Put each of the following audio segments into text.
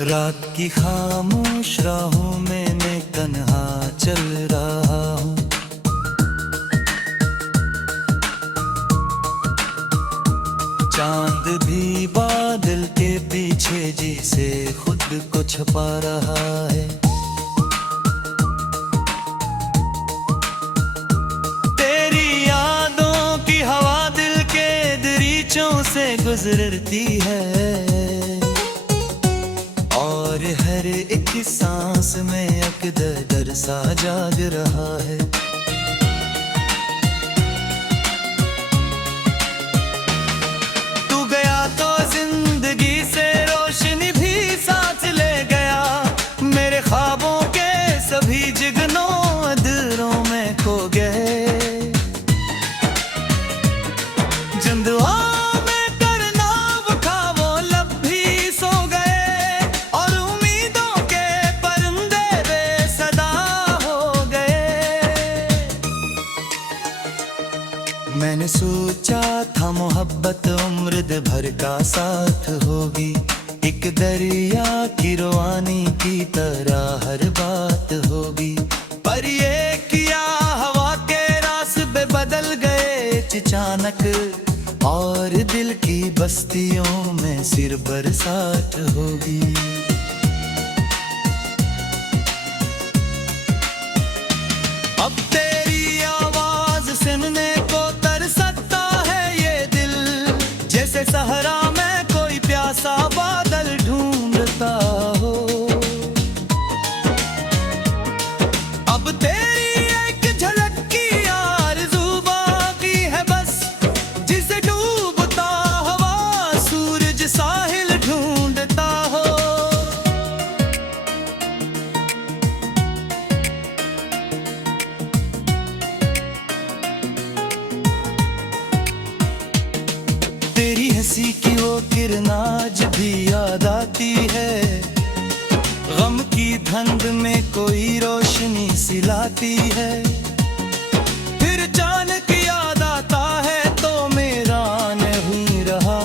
रात की खामोश राहों में मैं तन्हा चल रहा हूँ। चांद भी बादल के पीछे जी से खुद को छुपा रहा है। तेरी यादों की हवा दिल के दरीचों से गुजरती है और हर एक सांस में अकदर सा जाग रहा है। तू गया तो जिंदगी से रोशनी भी साथ ले गया। मेरे ख्वाबों के सभी जिगनों अधरों में खो गए। जंदुआ मैंने सोचा था मोहब्बत उम्र भर का साथ होगी। एक दरिया की रवानी की तरह हर बात होगी। पर ये किया हवा के रास्ते बदल गए अचानक और दिल की बस्तियों में सिर बरसात होगी। अब तेरी आवाज सुनने जैसे सहरा में कोई प्यासा बादल ढूंढता हो। अब तेरी एक झलक की आरज़ू बाकी है बस, जिसे डूबता हुआ सूरज साहिल ढूंढता हो। तेरी हंसी की वो किरण आज भी याद आती है। गम की धुंध में कोई रोशनी सिलाती है। फिर अचानक याद आता है तो मेरा नहीं रहा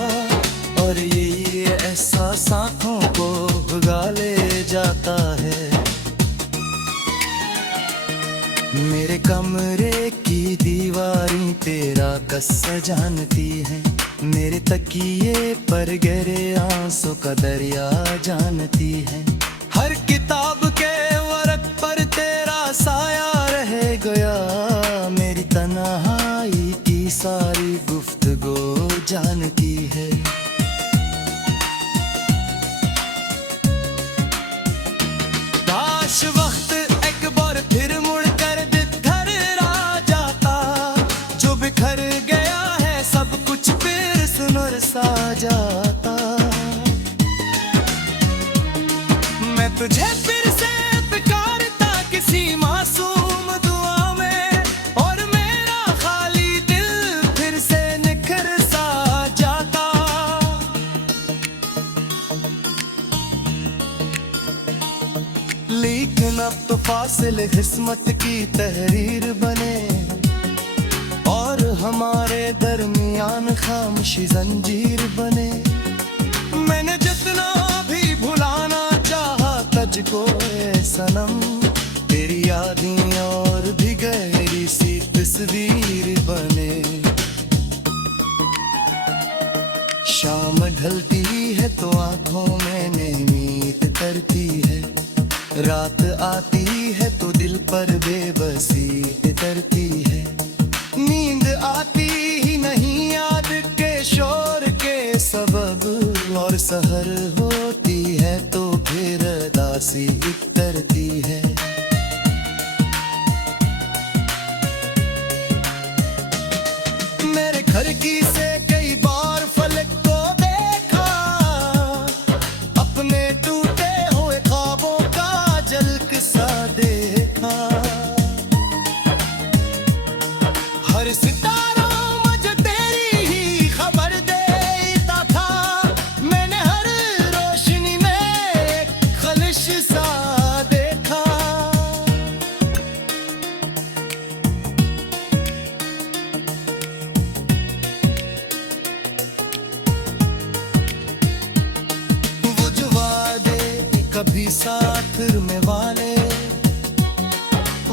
और ये एहसास आँखों को भुगा ले जाता है। मेरे कमरे की दीवारें तेरा किस्सा जानती हैं। मेरे तकिए पर गहरे आंसू का दरिया जानती है। हर किताब के वर्क पर तेरा साया रह गया। मेरी तन्हाई की सारी गुफ्तगू जानती है। काश वक्त एक बार फिर मुड़कर दिधर आ जाता। जो बिखर गया है सब कुछ सुनर सा जाता। मैं तुझे फिर से पुकारता किसी मासूम दुआ में और मेरा खाली दिल फिर से निखर सा जाता। लेकिन अब तो फासिले किस्मत की तहरीर बने और हमारे दरमियान खामोशी जंजीर बने। मैंने जितना भी भुलाना चाहा तुझको ए सनम, तेरी यादें और भी गहरी सी तस्वीर बने। शाम ढलती है तो आंखों में नींद तरती है। रात आती है तो दिल पर बेबसी तरती है। नींद आती ही नहीं याद के शोर के सबब और सहर होती है तो फिर उदासी उतरती है। मेरे घर की से कई बार फलक को देखा। अपने टूटे हुए ख्वाबों का झलक सा देखा। हर सितारा मुझे तेरी ही खबर देता था। मैंने हर रोशनी में एक खलिश सा देखा। वो जो वादे कभी साथ में वाले,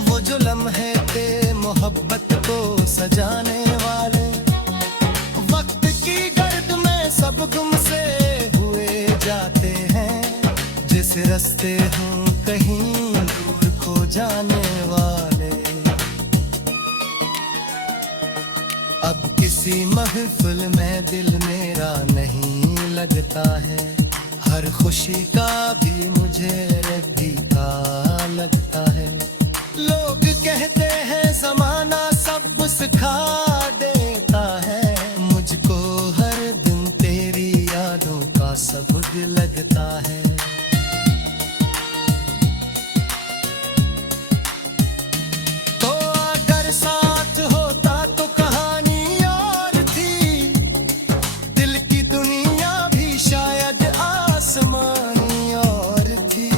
वो जो लम्हे थे मोहब्बत को सजाने वाले। वक्त की गर्द में सब गुम से हुए जाते हैं, जिस रास्ते हम कहीं दूर खो जाने वाले। अब किसी महफिल में दिल मेरा नहीं लगता है, हर खुशी का भी मुझे फीका लगता है। लोग कहते हैं ज़माना सब सिखा देता है, मुझको हर दिन तेरी यादों का सबक लगता है। तो अगर साथ होता तो कहानी और थी, दिल की दुनिया भी शायद आसमानी और थी।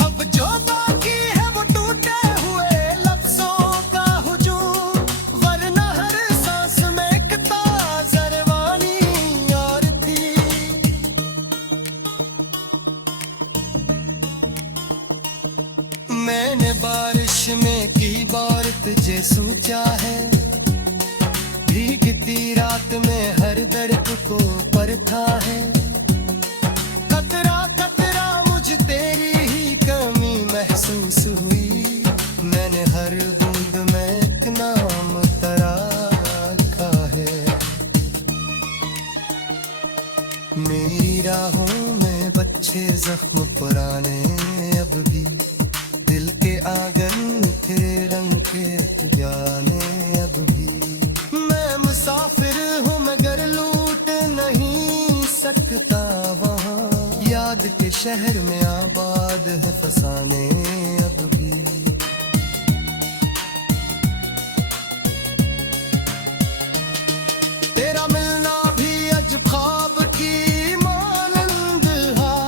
अब जो बाकी है वो टूटे हुए लफ्जों का हुजूम, वरना हर सांस में एक ताज़ा रवानी और थी। मैंने बारिश में की बार तुझे सोचा है, भीगती रात में हर दर्द को परखा है। कतरा कतरा मुझे तेरी ही कमी महसूस हुई, मैंने हर बूंद में एक नाम तेरा लिखा है। मेरी राहों में बच्चे जख्म पुराने अब भी, दिल के आंगन तेरे रंग के जाने अब भी। मैं मुसाफिर हूँ मगर लूट नहीं सकता वहाँ, याद के शहर में आबाद है फसाने अब भी। तेरा मिलना भी अजब ख्वाब की मानंद है।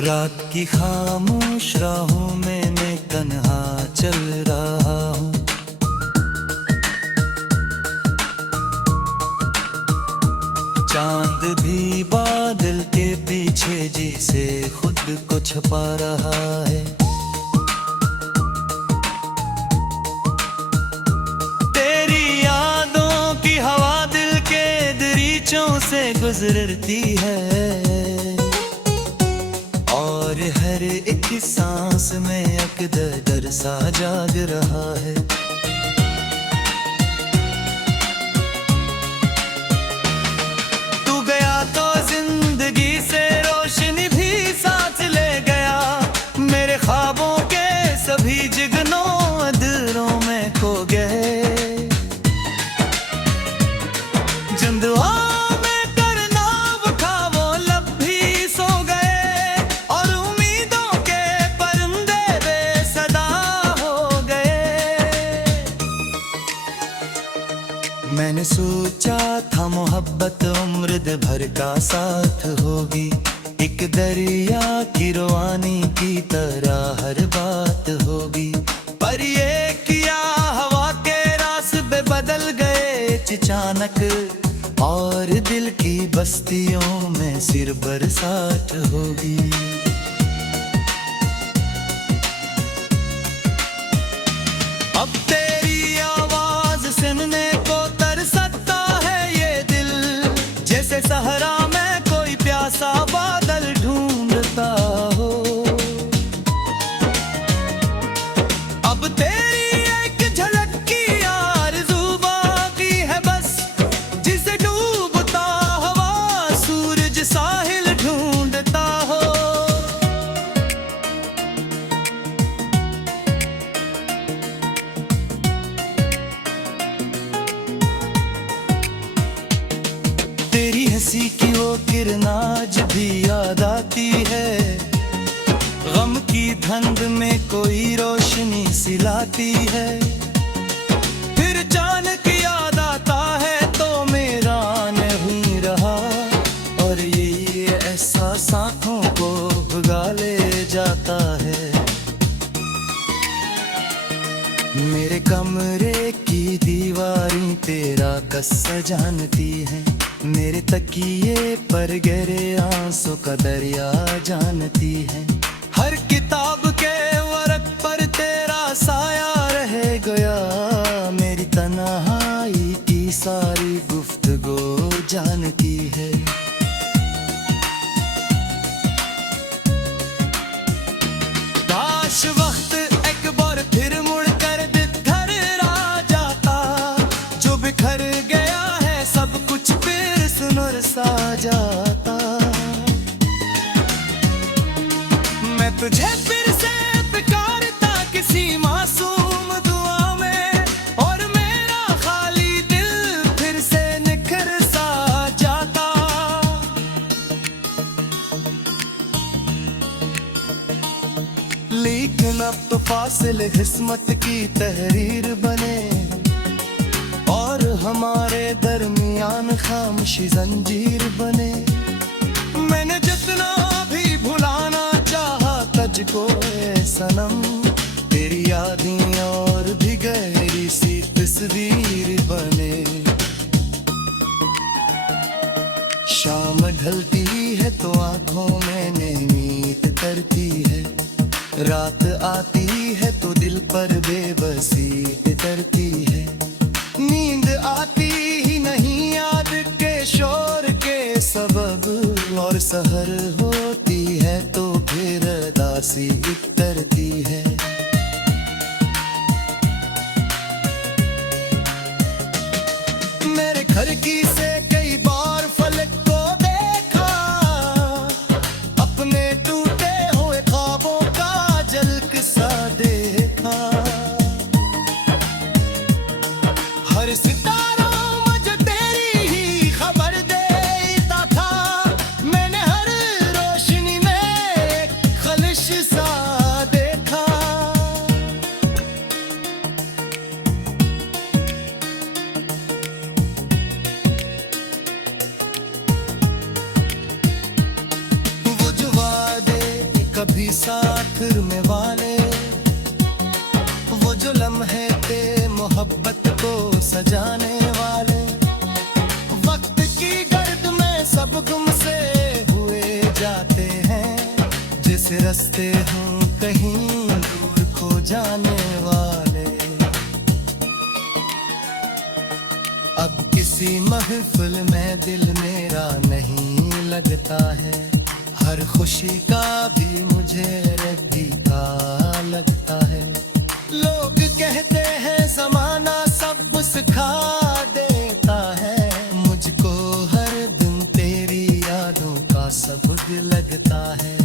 रात की खामोश राहों में मैं तन्हा चल रहा हूँ, चांद भी बादल के पीछे जी से खुद को छुपा रहा है। तेरी यादों की हवा दिल के दरीचों से गुजरती है, और हर एक सांस में एक दर्द सा जाग रहा है। तू गया तो जिंदगी से रोशनी भी साथ ले गया, मेरे ख्वाबों के सभी जिगनों अधरों में खो गए। जंदुआ मैंने सोचा था मोहब्बत उम्र भर का साथ होगी, एक दरिया की रवानी की तरह हर बात होगी। पर ये किया हवा के रास्ते बदल गए अचानक, और दिल की बस्तियों में सिर बरसात होगी। अब तेरी आवाज सुनने को तरसता है ये दिल, जैसे सहरा में कोई प्यासा बादल ढूंढता हो। अब तेरी एक झलक की आरज़ू बाकी है बस, जिसे डूबता हुआ सूरज साहिल ढूंढता हो। तेरी हंसी की वो किरण आज भी याद आती है, गम की धुंध में कोई रोशनी सिलाती है। फिर अचानक याद आता है तो मेरा नहीं रहा, और ये एहसास आँखों को भुगा ले जाता मेरे कमरे की दीवारें तेरा किस्सा जानती हैं, मेरे तकिए पर गहरे आंसू का दरिया जानती है। हर किताब के वर्क पर तेरा साया रह गया, मेरी तन्हाई की सारी गुफ्तगू जानती है। काश वक्त एक बार फिर मुड़ कर दिधर आ जाता, जो बिखर गया है सब कुछ फिर सुनर सा जाता। मैं तुझे फिर से पुकारता किसी मासूम दुआ में, और मेरा खाली दिल फिर से निखर सा जाता। लेकिन अब तो फासिले किस्मत की तहरीर बने, और हमारे दरमियान खामोशी जंजीर बने। मैंने जितना भी भुलाना चाहा तुझको ए सनम, तेरी यादें और भी गहरी सी तस्वीर बने। शाम ढलती है तो आंखों में नींद तरती है, रात आती है तो दिल पर बेबसी तरती है। नींद आती ही नहीं याद के शोर के सबब, और सहर होती है तो फिर दासी उतरती है। मेरे घर की से कई बार फलक को देखा, अपने टूटे हुए ख्वाबों का झलक सा देखा। हर सितारा मुझे तेरी ही खबर देता था, मैंने हर रोशनी में एक खलिश सा देखा। वो जो वादे कभी साथ में वाले, वो जो लम्हे थे मोहब्बत को सजाने वाले। वक्त की गर्द में सब गुम से हुए जाते हैं, जिस रास्ते हम कहीं दूर खो जाने वाले। अब किसी महफिल में दिल मेरा नहीं लगता है, हर खुशी का भी मुझे रद्दी का लगता है। लोग कहते हैं जमाना सब सिखा देता है, मुझको हर दिन तेरी यादों का सबक लगता है।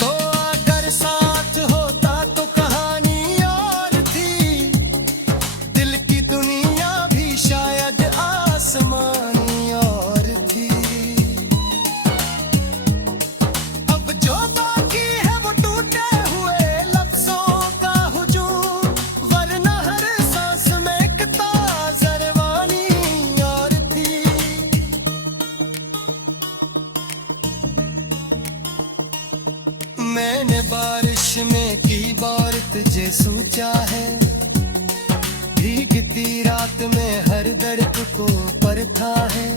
तो अगर साथ होता तो कहानी और थी, दिल की दुनिया भी शायद आसमानी और थी। अब जो बाकी है वो टूटे हुए लफ्जों का हुजूम, वरना हर सांस में एक ताज़ा रवानी और थी। मैंने बारिश में की बार तुझे सोचा है, भीगती रात में हर दर्द को परखा है।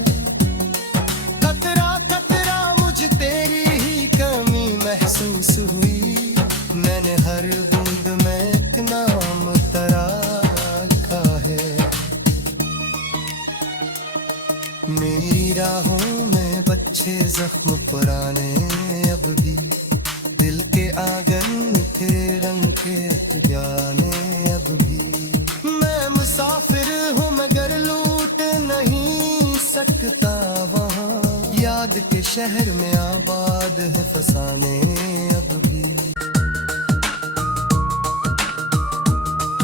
कतरा कतरा मुझे तेरी ही कमी महसूस हुई, मैंने हर बूंद में एक नाम तेरा लिखा है। मेरी राहों में बच्चे जख्म पुराने अब भी, दिल के आंगन तेरे रंग के जाने अब भी। मैं मुसाफिर हूँ मगर लूट नहीं सकता वहाँ, याद के शहर में आबाद है फसाने अब भी।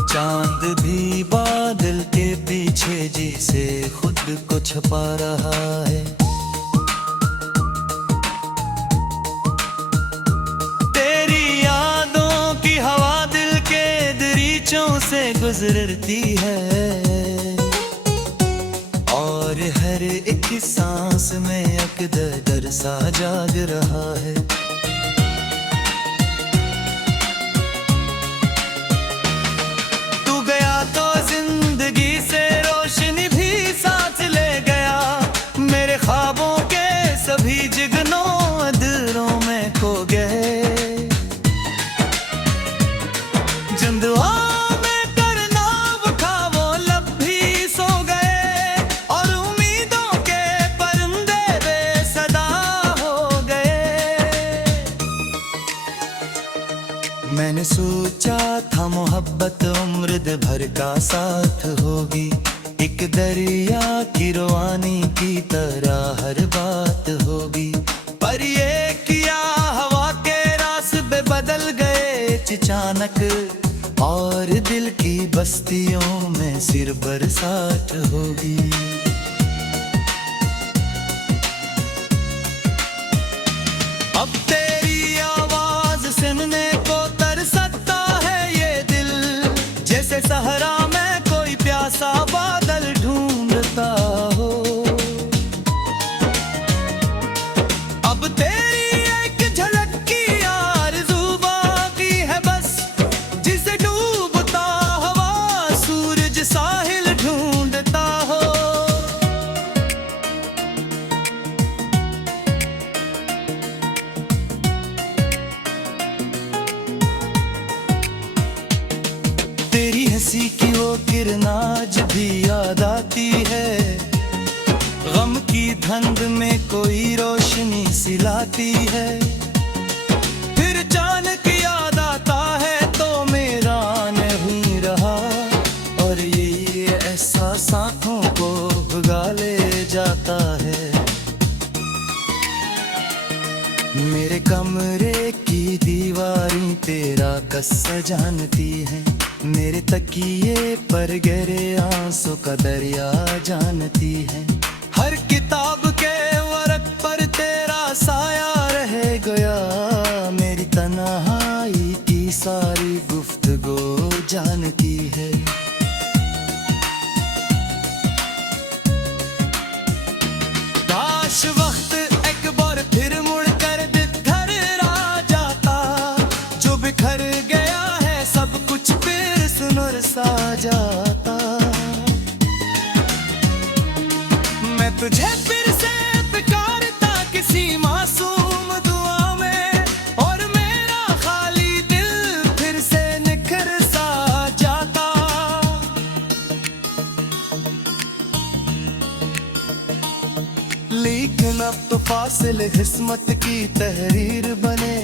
चांद भी बादल के पीछे जी से खुद को छुपा रहा है। से गुजरती है, और हर एक सांस में एक दर्द सा जाग रहा है। भर का साथ होगी। एक दरिया की रवानी की तरह हर बात होगी। पर ये किया हवा के रास्ते बदल गए अचानक, और दिल की बस्तियों में सिर बरसात होगी। अब तेरी आवाज सुनने को तरसता है ये दिल, जैसे सहरा में कोई प्यासा बादल ढूंढता हो। अब तेरी एक झलक की आरज़ू बाकी है बस, जिसे डूबता हवा सूरज साहिल ढूंढता हो। तेरी हंसी की वो किरण आज भी याद आती है, गम की धुंध में कोई रोशनी सिलाती है। फिर अचानक याद आता है तो मेरा नहीं रहा, और ये एहसास आँखों को भुगा ले जाता है। मेरे कमरे की दीवारें तेरा किस्सा जानती हैं, मेरे तकिए पर गहरे आंसू का दरिया जानती है। हर किताब के वर्क पर तेरा साया रह गया, मेरी तन्हाई की सारी गुफ्तगू जानती है। काश वक्त एक बार फिर मुड़ कर घर आ जाता, जो बिखर गया है सब कुछ फिर सुनर सा जाता। मैं तुझे फिर से पुकारता किसी मासूम दुआ में, और मेरा खाली दिल फिर से निखर सा जाता। लेकिन अब तो फासिले किस्मत की तहरीर बने,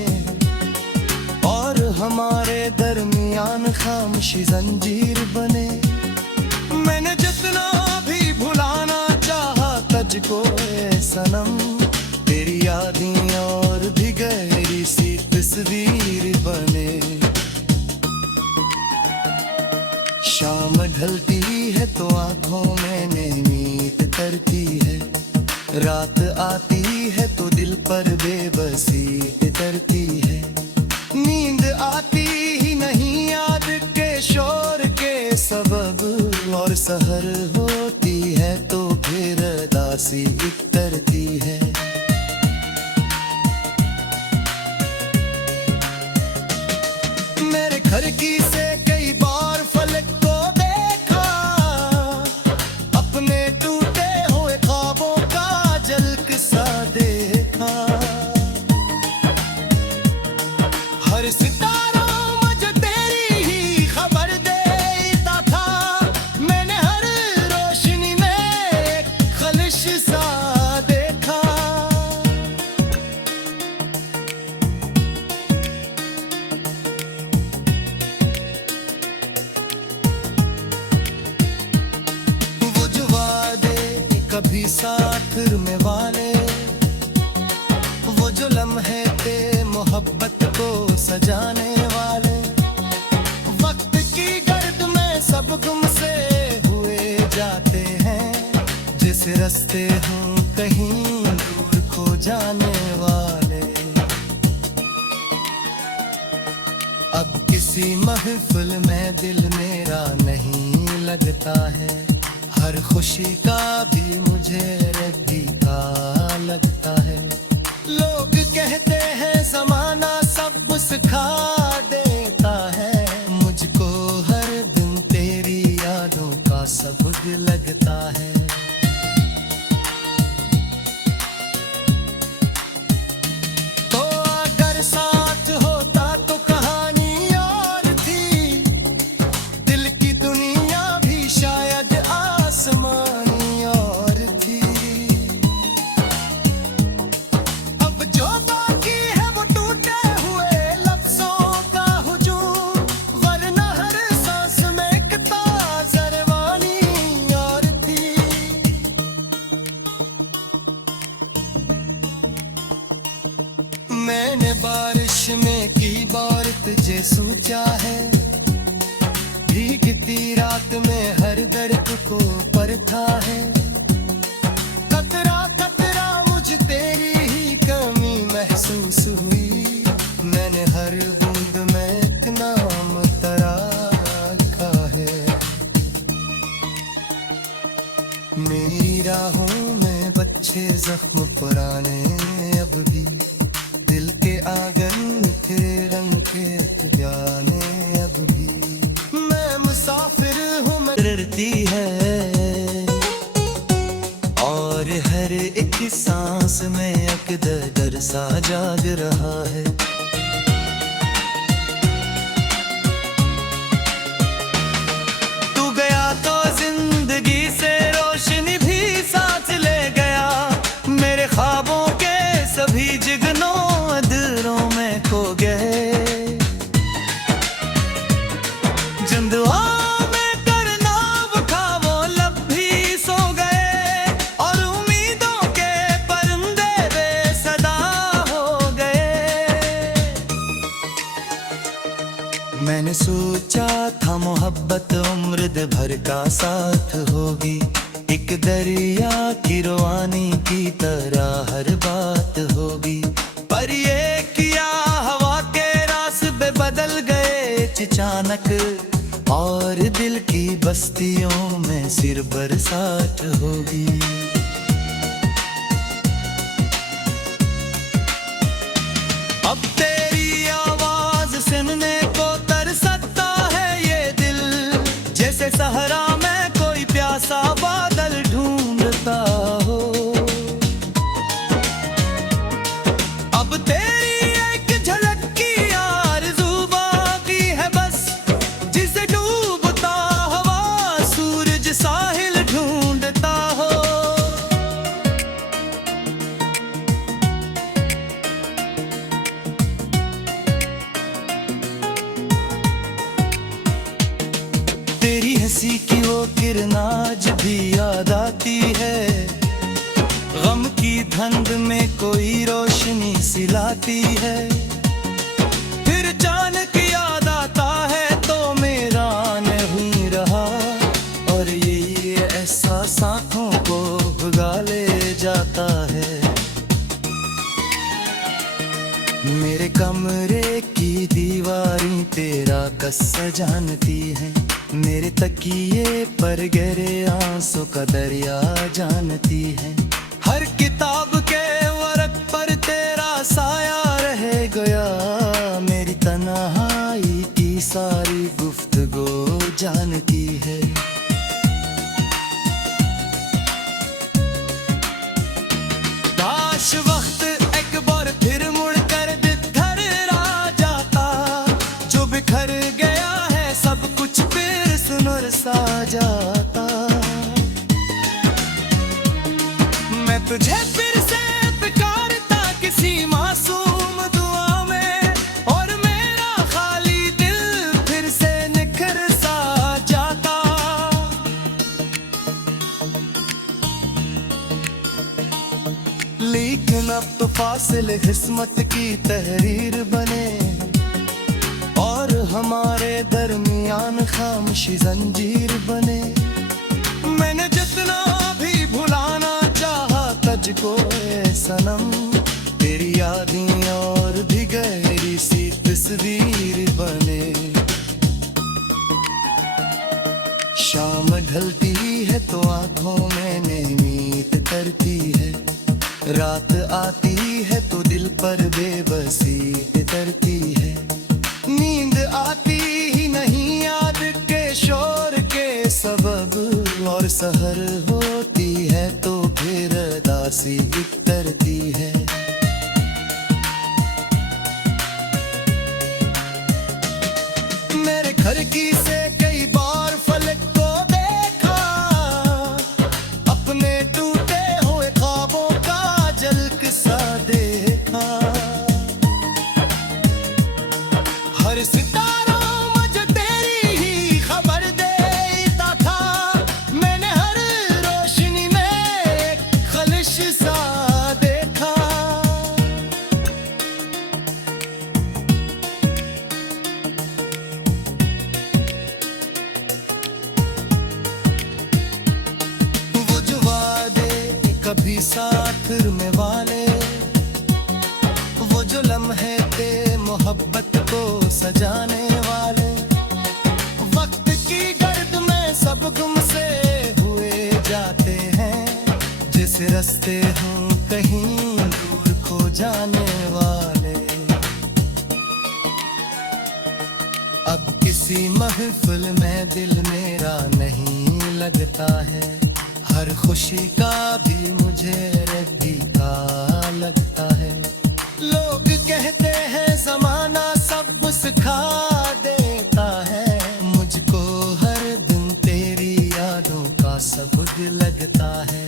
और हमारे दरमियान खामोशी जंजीर बने। मैंने जितना भी भुलाना चाहा तुझको ए सनम, तेरी यादें और भी गहरी सी तस्वीर बने। शाम ढलती है तो आंखों में नींद तरती है, रात आती है तो दिल पर बेबसी तरती है। नींद आती ही नहीं याद के शोर के सबब, और सहर होती है तो फिर दासी उतरती है। मेरे घर की से कई बार फलक को देखा, अपने टूटे हुए ख्वाबों का झलक सा देखा। हर सितारा मुझे तेरी ही खबर देता था, मैंने हर रोशनी में एक खलिश सा देखा। वो जो वादे कभी साथ में वाले, वो जो लम्हे थे मोहब्बत को सजाने वाले। वक्त की गर्द में सब गुम से हुए जाते हैं, जिस रास्ते हम कहीं दूर खो जाने वाले। अब किसी महफिल में दिल मेरा नहीं लगता है, हर खुशी का भी मुझे रद्दी का लगता है। लोग कहते हैं जमाना सब सिखा देता है, मुझको हर दिन तेरी यादों का सबक लगता है। तो अगर साथ होता तो कहानी और थी, दिल की दुनिया भी शायद आसमानी और थी। अब जो बाकी है वो टूटे हुए लफ्जों का हुजूम, वरना हर सांस में एक मैंने बारिश में की बार तुझे सोचा है, भीगती रात में हर दर्द को परखा है। कतरा कतरा मुझे तेरी ही कमी महसूस हुई, मैंने हर बूंद में एक नाम तेरा लिखा है। मेरी राहों में बच्चे जख्म पुराने अब भी, दिल के आंगन तेरे रंग के जाने अब भी। मैं मुसाफिर हूँ, मैं डरती है और हर एक सांस में एक दर्द सा जाग रहा है। तू गया तो जिंदगी से रोशनी भी साथ ले गया, मेरे ख्वाबों के सभी जिगनों अंधेरों में खो गए। जिन दुआओं में करना वो ख्वाबों लब भी सो गए, और उम्मीदों के परिंदे बेसदा हो गए। मैंने सोचा था मोहब्बत उम्र भर का साथ होगी, एक दरिया की रवानी की तरह हर बात होगी। पर ये किया हवा के रास्ते बदल गए अचानक, और दिल की बस्तियों में सिर बरसात होगी। अब तेरी आवाज सुनने को तरसता है ये दिल, जैसे सहरा में कोई प्यासा बादल ढूंढता हो। अब तेरी एक झलक की आरज़ू बाकी है बस, जिसे डूबता हुआ सूरज साहिल ढूंढता हो। तेरी हंसी की वो किरण आज भी याद आती है, गम की धुंध में कोई रोशनी सिलाती है। फिर अचानक याद आता है तो मेरा नहीं रहा, और ये एहसास आँखों को भुगा ले जाता है। मेरे कमरे की दीवारें तेरा किस्सा जानती हैं, मेरे तकिए पर गहरे आंसू का दरिया जानती है। हर किताब के वर्क पर तेरा साया रह गया, मेरी तन्हाई की सारी गुफ्तगू जानती है। काश वक्त एक बार फिर मुड़कर दिधर आ जाता, जो बिखर गया है सब कुछ फिर सुनर सा जाता। मैं तुझे फिर से पुकारता किसी मासूम दुआ में, और मेरा खाली दिल फिर से निखर सा जाता। लेकिन अब तो फासिले किस्मत की तहरीर बने, और हमारे दरमियान खामोशी जंजीर बने। मैंने जितना भी भुलाना चाहा तुझको ए सनम, तेरी यादें और भी गहरी सी तस्वीर बने। शाम ढलती है तो आंखों में नींद तरती है, रात आती है तो दिल पर बेबसी तरती है। नींद आती ही नहीं याद के शोर के सबब, और सहर होती है तो फिर दासी उतरती है। मेरे घर की से कई बार फलक को देखा, अपने टूटे हुए ख्वाबों का झलक सा देखा। हर सितारा मुझे तेरी ही खबर देता था, मैंने हर रोशनी में एक खलिश सा देखा। साथ में वाले, वो जो लम्हे थे मोहब्बत को सजाने वाले। वक्त की गर्द में सब गुम से हुए जाते हैं, जिस रास्ते हम कहीं दूर खो जाने वाले। अब किसी महफिल में दिल मेरा नहीं लगता है, हर खुशी का भी मुझे रद्दी का लगता है। लोग कहते हैं ज़माना सब सिखा देता है, मुझको हर दिन तेरी यादों का सबक लगता है।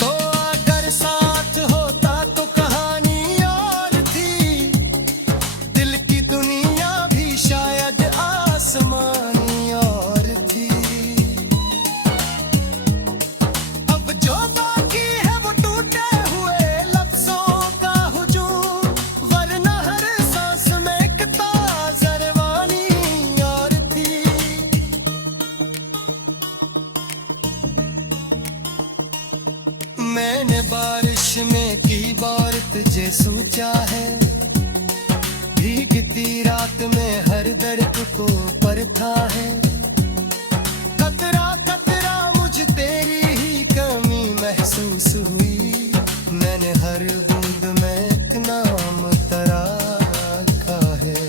तो अगर साथ होता तो कहानी और थी, दिल की दुनिया भी शायद आसमानी और थी। अब जो बाकी है वो टूटे हुए लफ्जों का हुजूम, वरना हर सांस में एक ताज़ा रवानी और थी। मैंने बारिश में की बार तुझे सोचा है, भीगती रात में हर दर्द को परखा है। कतरा कतरा मुझे तेरी ही कमी महसूस हुई, मैंने हर बूंद में एक नाम तेरा रखा है।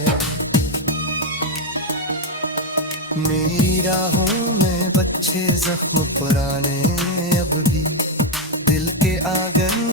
मेरी राहों में बच्चे जख्म पुराने अब भी दिल के आंगन